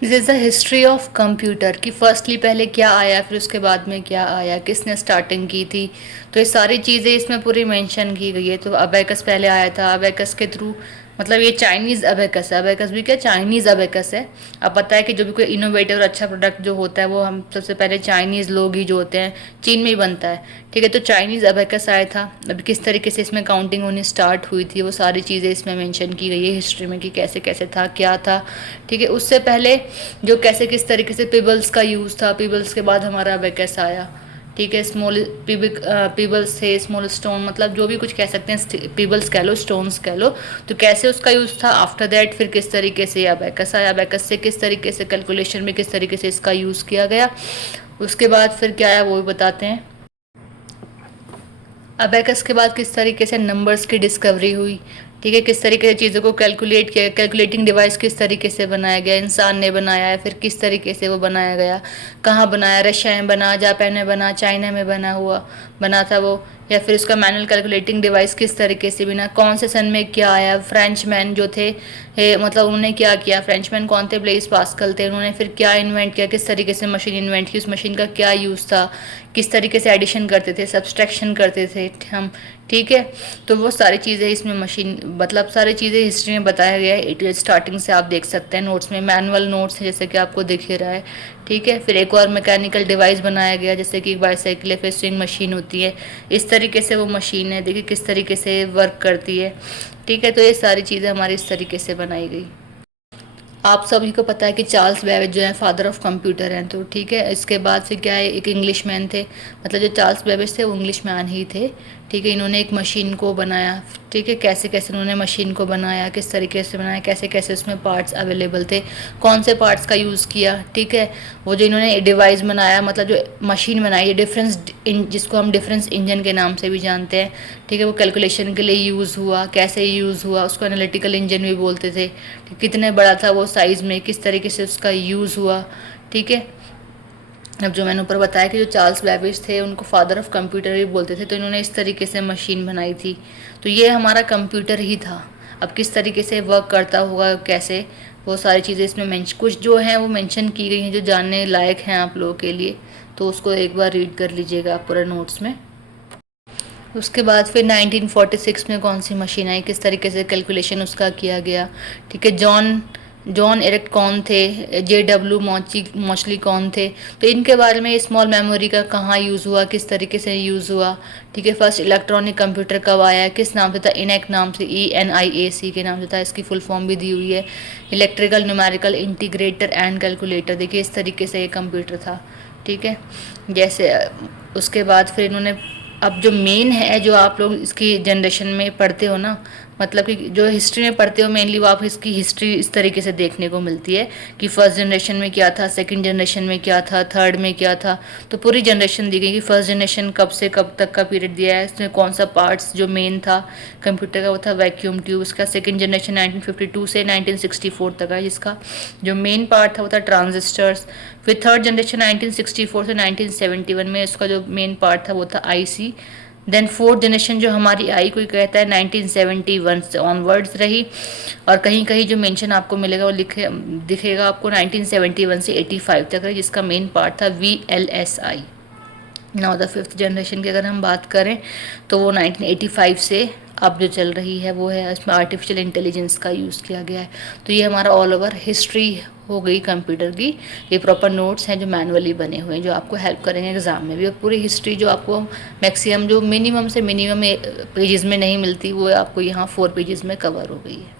This is the history of computer कि firstly पहले क्या आया, फिर उसके बाद में क्या आया, किसने स्टार्टिंग की थी। तो ये सारी चीज़ें इसमें पूरी मेंशन की गई है। तो अबेकस पहले आया था, अबेकस के थ्रू मतलब ये चाइनीज़ अबेकस है, अबेकस भी क्या चाइनीज़ अबेकस है। अब पता है कि जो भी कोई इनोवेटिव और अच्छा प्रोडक्ट जो होता है वो हम सबसे पहले चाइनीज़ लोग ही जो होते हैं, चीन में ही बनता है। ठीक है, तो चाइनीज़ अबेकस आया था। अब किस तरीके से इसमें काउंटिंग होनी स्टार्ट हुई थी वो सारी चीज़ें इसमें मेंशन की गई है हिस्ट्री में कि कैसे कैसे था, क्या था। ठीक है, उससे पहले जो कैसे किस तरीके से पीबल्स का यूज़ था, पीबल्स के बाद हमारा अबेकस आया। ठीक है, स्मॉल पीबल्स थे, स्मॉल स्टोन मतलब जो भी कुछ कह सकते हैं, पीबल्स कह लो, स्टोन्स कह लो। तो कैसे उसका यूज़ था, आफ्टर दैट फिर किस तरीके से अबेकस आया, अबेकस से किस तरीके से कैलकुलेशन में किस तरीके से इसका यूज़ किया गया, उसके बाद फिर क्या आया वो भी बताते हैं। अबेकस के बाद किस तरीके से नंबर्स की डिस्कवरी हुई। ठीक है, किस तरीके से चीज़ों को कैलकुलेट किया, कैलकुलेटिंग डिवाइस किस तरीके से बनाया गया, इंसान ने बनाया है, फिर किस तरीके से वो बनाया गया, कहाँ बनाया, रशिया में बना, जापान में बना, चाइना में बना था वो, या फिर उसका मैनुअल कैलकुलेटिंग डिवाइस किस तरीके से बना, कौन से सन में क्या आया, फ्रेंचमैन जो थे मतलब उन्होंने क्या किया, फ्रेंचमैन कौन थे, ब्लेस पास्कल थे, उन्होंने फिर क्या इन्वेंट किया, किस तरीके से मशीन इन्वेंट की, उस मशीन का क्या यूज़ था, किस तरीके से एडिशन करते थे, सब्सट्रैक्शन करते थे हम। ठीक है, तो वो सारी चीज़ें इसमें मशीन मतलब सारी चीज़ें हिस्ट्री में बताया गया है ए टू स्टार्टिंग से। आप देख सकते हैं नोट्स में, मैनुअल नोट्स है जैसे कि आपको दिख ही रहा है। ठीक है, फिर एक और मैकेनिकल डिवाइस बनाया गया जैसे कि बाईसाइकिल है, फिर स्विंग मशीन होती है, इस तरीके से वो मशीन है, देखिए किस तरीके से वर्क करती है। ठीक है, तो ये सारी चीज़ें हमारी इस तरीके से बनाई गई। आप सभी को पता है कि चार्ल्स बेबेज जो है फादर ऑफ कंप्यूटर हैं। तो ठीक है, इसके बाद फिर क्या है, एक इंग्लिश मैन थे, मतलब जो चार्ल्स बेबेज थे वो इंग्लिश मैन ही थे। ठीक है, इन्होंने एक मशीन को बनाया। ठीक है, कैसे कैसे उन्होंने मशीन को बनाया, किस तरीके से बनाया, कैसे कैसे उसमें पार्ट्स अवेलेबल थे, कौन से पार्ट्स का यूज़ किया। ठीक है, वो जो इन्होंने डिवाइस बनाया मतलब जो मशीन बनाई है डिफरेंस जिसको हम डिफरेंस इंजन के नाम से भी जानते हैं। ठीक है, वो कैलकुलेशन के लिए यूज़ हुआ, कैसे यूज़ हुआ, उसको एनालिटिकल इंजन भी बोलते थे। कितने बड़ा था वो साइज़ में, किस तरीके से उसका यूज़ हुआ। ठीक है, अब जो मैंने ऊपर बताया कि जो चार्ल्स बेबेज थे उनको फादर ऑफ कंप्यूटर भी बोलते थे, तो इन्होंने इस तरीके से मशीन बनाई थी। तो ये हमारा कंप्यूटर ही था। अब किस तरीके से वर्क करता होगा, कैसे, वो सारी चीज़ें इसमें कुछ जो हैं वो मेंशन की गई हैं जो जानने लायक हैं आप लोगों के लिए। तो उसको एक बार रीड कर लीजिएगा आप पूरा नोट्स में। उसके बाद फिर 1946 में कौन सी मशीन आई, किस तरीके से कैलकुलेशन उसका किया गया। ठीक है, जॉन जॉन एरिक कौन थे, JW मॉचली कौन थे, तो इनके बारे में स्मॉल मेमोरी का कहाँ यूज़ हुआ, किस तरीके से यूज़ हुआ। ठीक है, फर्स्ट इलेक्ट्रॉनिक कंप्यूटर कब आया, किस नाम से था, इनैक नाम से, ENIAC के नाम से था, इसकी फुल फॉर्म भी दी हुई है। Electrical numerical integrator and calculator, देखिए इस तरीके से ये कंप्यूटर था। ठीक है, जैसे उसके बाद फिर इन्होंने अब जो मेन है जो आप लोग इसकी जनरेशन में पढ़ते हो ना, मतलब कि जो हिस्ट्री में पढ़ते हो मेनली वो आप इसकी हिस्ट्री इस तरीके से देखने को मिलती है कि फर्स्ट जनरेशन में क्या था, सेकंड जनरेशन में क्या था, थर्ड में क्या था। तो पूरी जनरेशन दी गई कि फर्स्ट जनरेशन कब से कब तक का पीरियड दिया है, इसमें कौन सा पार्ट्स जो मेन था कंप्यूटर का वो था वैक्यूम ट्यूब। उसका सेकंड जनरेशन 1952 से 1964 तक है, जिसका जो मेन पार्ट था वो था ट्रांजिस्टर्स। फिर थर्ड जनरेशन 1964 से 1971 में इसका जो मेन पार्ट था वो था IC। देन फोर्थ जनरेशन जो हमारी आई, कोई कहता है 1971 से ऑनवर्ड्स रही, और कहीं कहीं जो मेंशन आपको मिलेगा वो दिखेगा आपको 1971 से 85 तक रही, जिसका मेन पार्ट था VLSI। Now the fifth generation की अगर हम बात करें तो वो 1985 से अब जो चल रही है वो है, इसमें आर्टिफिशियल इंटेलिजेंस का यूज़ किया गया है। तो ये हमारा ऑल ओवर हिस्ट्री हो गई कंप्यूटर की। ये प्रॉपर नोट्स हैं जो मैनुअली बने हुए हैं जो आपको हेल्प करेंगे एग्ज़ाम में भी, और पूरी हिस्ट्री जो आपको मैक्सिमम जो मिनिमम से मिनिमम पेजेस में नहीं मिलती वो आपको यहाँ 4 पेजेस में कवर हो गई है।